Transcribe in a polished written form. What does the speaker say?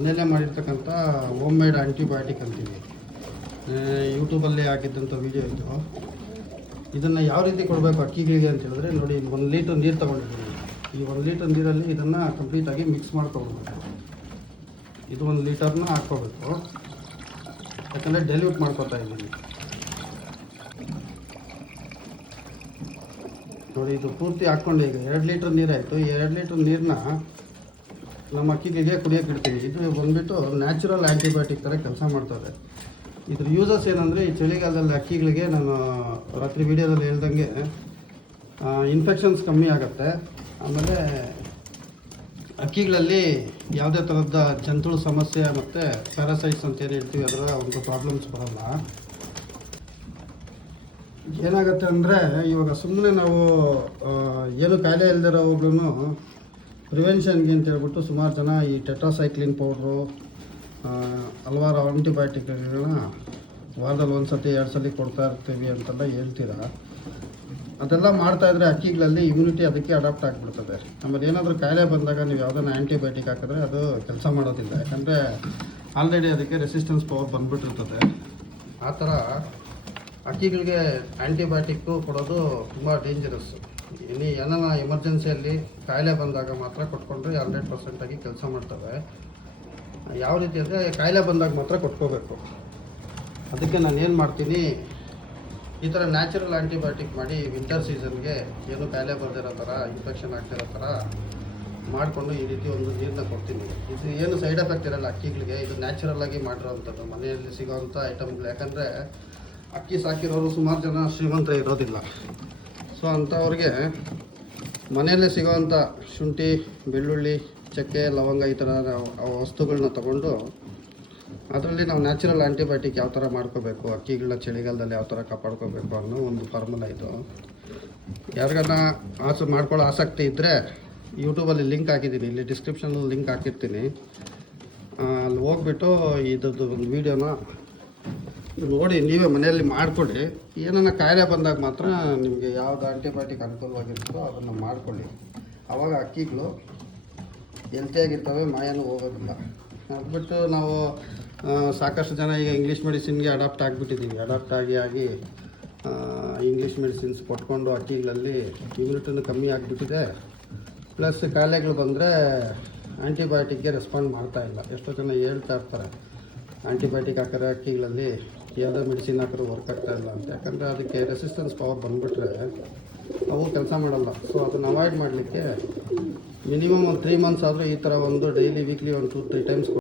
ಮನೆಯಲ್ಲೇ ಮಾಡಿರ್ತಕ್ಕಂಥ home made antibiotic ಅಂತೀವಿ. ಯೂಟ್ಯೂಬಲ್ಲಿ ಹಾಕಿದ್ದಂಥ ವೀಡಿಯೋ ಇದು. ಇದನ್ನು ಯಾವ ರೀತಿ ಕೊಡಬೇಕು ಅಕ್ಕಿಗಳಿಗೆ ಅಂತ ಹೇಳಿದ್ರೆ, ನೋಡಿ 1 ಲೀಟ್ರ್ ನೀರು ತೊಗೊಂಡಿದ್ದೀನಿ. ಈ 1 ಲೀಟ್ರ್ ನೀರಲ್ಲಿ ಇದನ್ನು ಕಂಪ್ಲೀಟಾಗಿ ಮಿಕ್ಸ್ ಮಾಡ್ಕೊಳ್ಬೇಕು. ಇದು 1 ಲೀಟರ್ನ ಹಾಕ್ಕೋಬೇಕು, ಯಾಕಂದರೆ ಡೈಲ್ಯೂಟ್ ಮಾಡ್ಕೊತಾ ಇದ್ದೀನಿ. ನೋಡಿ, ಇದು ಪೂರ್ತಿ ಹಾಕ್ಕೊಂಡು ಈಗ 2 ಲೀಟ್ರ್ ನೀರಾಯಿತು. ಈ 2 ಲೀಟ್ರ್ ನೀರನ್ನ ನಮ್ಮ ಅಕ್ಕಿಗಳಿಗೆ ಕುಡಿಯೋಕೆ ಇಡ್ತೀವಿ. ಇದು ಬಂದುಬಿಟ್ಟು ನ್ಯಾಚುರಲ್ ಆ್ಯಂಟಿಬಯೋಟಿಕ್ ಥರ ಕೆಲಸ ಮಾಡ್ತದೆ. ಇದ್ರ ಯೂಸಸ್ ಏನಂದರೆ, ಈ ಚಳಿಗಾಲದಲ್ಲಿ ಅಕ್ಕಿಗಳಿಗೆ ನಾನು ರಾತ್ರಿ ವೀಡಿಯೋದಲ್ಲಿ ಹೇಳ್ದಂಗೆ ಇನ್ಫೆಕ್ಷನ್ಸ್ ಕಮ್ಮಿ ಆಗುತ್ತೆ. ಆಮೇಲೆ ಅಕ್ಕಿಗಳಲ್ಲಿ ಯಾವುದೇ ಥರದ ಜಂತುಳು ಸಮಸ್ಯೆ ಮತ್ತು ಪ್ಯಾರಾಸೈಟ್ಸ್ ಅಂತ ಏನು ಹೇಳ್ತೀವಿ ಅದರ ಒಂದು ಪ್ರಾಬ್ಲಮ್ಸ್ ಬರಲ್ಲ. ಏನಾಗುತ್ತೆ ಅಂದರೆ, ಇವಾಗ ಸುಮ್ಮನೆ ನಾವು ಏನು ಕಾಯಿಲೆ ಇಲ್ದಿರೋವಾಗ್ಲೂ ಪ್ರಿವೆನ್ಷನ್ಗೆ ಅಂತ ಹೇಳ್ಬಿಟ್ಟು ಸುಮಾರು ಜನ ಈ ಟೆಟ್ರಾಸೈಕ್ಲಿನ್ ಪೌಡ್ರು, ಹಲವಾರು ಆಂಟಿಬಯೋಟಿಕ್ಗಳನ್ನ ವಾರದಲ್ಲಿ 1 ಸತಿ 2 ಸಲ ಕೊಡ್ತಾ ಇರ್ತೀವಿ ಅಂತೆಲ್ಲ ಹೇಳ್ತೀರ. ಅದೆಲ್ಲ ಮಾಡ್ತಾಯಿದ್ರೆ ಅಕ್ಕಿಗಳಲ್ಲಿ ಇಮ್ಯುನಿಟಿ ಅದಕ್ಕೆ ಅಡಾಪ್ಟ್ ಆಗಿಬಿಡ್ತದೆ. ಆಮೇಲೆ ಏನಾದರೂ ಕಾಯಿಲೆ ಬಂದಾಗ ನೀವು ಯಾವುದನ್ನ ಆ್ಯಂಟಿಬಯೋಟಿಕ್ ಹಾಕಿದ್ರೆ ಅದು ಕೆಲಸ ಮಾಡೋದಿಲ್ಲ, ಯಾಕಂದರೆ ಆಲ್ರೆಡಿ ಅದಕ್ಕೆ ರೆಸಿಸ್ಟೆನ್ಸ್ ಪವರ್ ಬಂದುಬಿಟ್ಟಿರ್ತದೆ. ಆ ಥರ ಅಕ್ಕಿಗಳಿಗೆ ಆ್ಯಂಟಿಬಯೋಟಿಕ್ಕು ಕೊಡೋದು ತುಂಬ ಡೇಂಜರಸ್ಸು. ಏನೋ ಎಮರ್ಜೆನ್ಸಿಯಲ್ಲಿ ಕಾಯಿಲೆ ಬಂದಾಗ ಮಾತ್ರ ಕೊಟ್ಕೊಂಡ್ರೆ 100% ಆಗಿ ಕೆಲಸ ಮಾಡ್ತವೆ. ಯಾವ ರೀತಿ ಅಂದರೆ, ಕಾಯಿಲೆ ಬಂದಾಗ ಮಾತ್ರ ಕೊಟ್ಕೋಬೇಕು. ಅದಕ್ಕೆ ನಾನು ಏನು ಮಾಡ್ತೀನಿ, ಈ ಥರ ನ್ಯಾಚುರಲ್ ಆ್ಯಂಟಿಬಯೋಟಿಕ್ ಮಾಡಿ ವಿಂಟರ್ ಸೀಸನ್ಗೆ ಏನು ಕಾಯಿಲೆ ಬರ್ದಿರೋ ಥರ, ಇನ್ಫೆಕ್ಷನ್ ಆಗ್ತಿರೋ ಥರ ಮಾಡಿಕೊಂಡು ಈ ರೀತಿ ಒಂದು ನೀರನ್ನ ಕೊಡ್ತೀನಿ. ಇದು ಏನು ಸೈಡ್ ಎಫೆಕ್ಟ್ ಇರೋಲ್ಲ ಅಕ್ಕಿಗಳಿಗೆ. ಇದು ನ್ಯಾಚುರಲ್ ಆಗಿ ಮಾಡಿರೋವಂಥದ್ದು, ಮನೆಯಲ್ಲಿ ಸಿಗೋವಂಥ ಐಟಮ್ಗಳು. ಯಾಕಂದರೆ ಅಕ್ಕಿ ಸಾಕಿರೋರು ಸುಮಾರು ಜನ ಶ್ರೀಮಂತರೇ ಇರೋದಿಲ್ಲ. ಸೊ ಅಂಥವ್ರಿಗೆ ಮನೆಯಲ್ಲೇ ಸಿಗೋವಂಥ ಶುಂಠಿ, ಬೆಳ್ಳುಳ್ಳಿ, ಚಕ್ಕೆ, ಲವಂಗ ಈ ಥರ ವಸ್ತುಗಳನ್ನ ತೊಗೊಂಡು ಅದರಲ್ಲಿ ನಾವು ನ್ಯಾಚುರಲ್ ಆ್ಯಂಟಿಬಯೋಟಿಕ್ ಯಾವ ಥರ ಮಾಡ್ಕೋಬೇಕು, ಅಕ್ಕಿಗಳನ್ನ ಚಳಿಗಾಲದಲ್ಲಿ ಯಾವ ಥರ ಕಾಪಾಡ್ಕೋಬೇಕು ಅನ್ನೋ ಒಂದು ಫಾರ್ಮುಲಾ ಇದು. ಯಾರಿಗಾನ ಮಾಡ್ಕೊಳ್ಳೋ ಆಸಕ್ತಿ ಇದ್ದರೆ ಯೂಟ್ಯೂಬಲ್ಲಿ ಲಿಂಕ್ ಹಾಕಿದ್ದೀನಿ, ಇಲ್ಲಿ ಡಿಸ್ಕ್ರಿಪ್ಷನಲ್ಲಿ ಲಿಂಕ್ ಹಾಕಿರ್ತೀನಿ. ಅಲ್ಲಿ ಹೋಗ್ಬಿಟ್ಟು ಇದ್ರದ್ದು ಒಂದು ವೀಡಿಯೋನ ನೋಡಿ ನೀವೇ ಮನೆಯಲ್ಲಿ ಮಾಡಿಕೊಡಿ. ಏನನ್ನ ಕಾಯಿಲೆ ಬಂದಾಗ ಮಾತ್ರ ನಿಮಗೆ ಯಾವುದು ಆ್ಯಂಟಿಬಯೋಟಿಕ್ ಅನುಕೂಲವಾಗಿರ್ತದೋ ಅದನ್ನು ಮಾಡಿಕೊಳ್ಳಿ. ಆವಾಗ ಅಕ್ಕಿಗಳು ಹೆಲ್ತಿಯಾಗಿರ್ತವೆ, ಮಾಯನೂ ಹೋಗೋದಿಲ್ಲ. ಅದ್ಬಿಟ್ಟು ನಾವು ಸಾಕಷ್ಟು ಜನ ಈಗ ಇಂಗ್ಲೀಷ್ ಮೆಡಿಸಿನ್ಗೆ ಅಡಾಪ್ಟ್ ಆಗಿಬಿಟ್ಟಿದ್ದೀವಿ. ಅಡಾಪ್ಟ್ ಆಗಿ ಇಂಗ್ಲೀಷ್ ಮೆಡಿಸಿನ್ಸ್ ಕೊಟ್ಕೊಂಡು ಅಕ್ಕಿಗಳಲ್ಲಿ ಇಮ್ಯುನಿಟಿನೂ ಕಮ್ಮಿ ಆಗಿಬಿಟ್ಟಿದೆ. ಪ್ಲಸ್ ಕಾಯಿಲೆಗಳು ಬಂದರೆ ಆ್ಯಂಟಿಬಯೋಟಿಕ್ಗೆ ರೆಸ್ಪಾಂಡ್ ಮಾಡ್ತಾಯಿಲ್ಲ. ಎಷ್ಟೋ ಜನ ಹೇಳ್ತಾ ಇರ್ತಾರೆ, ಆ್ಯಂಟಿಬಯೋಟಿಕ್ ಹಾಕಿದ್ರೆ ಅಕ್ಕಿಗಳಲ್ಲಿ ಯಾವುದೋ ಮೆಡಿಸಿನ್ ಹಾಕಿದ್ರೆ ವರ್ಕ್ ಆಗ್ತಾಯಿಲ್ಲ ಅಂತ. ಯಾಕಂದರೆ ಅದಕ್ಕೆ ರೆಸಿಸ್ಟೆನ್ಸ್ ಪವರ್ ಬಂದುಬಿಟ್ರೆ ಅವು ಕೆಲಸ ಮಾಡಲ್ಲ. ಸೊ ಅದನ್ನು ಅವಾಯ್ಡ್ ಮಾಡಲಿಕ್ಕೆ ಮಿನಿಮಮ್ ಒಂದು 3 ಮಂತ್ಸ್ ಆದರೂ ಈ ಥರ ಒಂದು ಡೈಲಿ ವೀಕ್ಲಿ 1-2-3 ಟೈಮ್ಸ್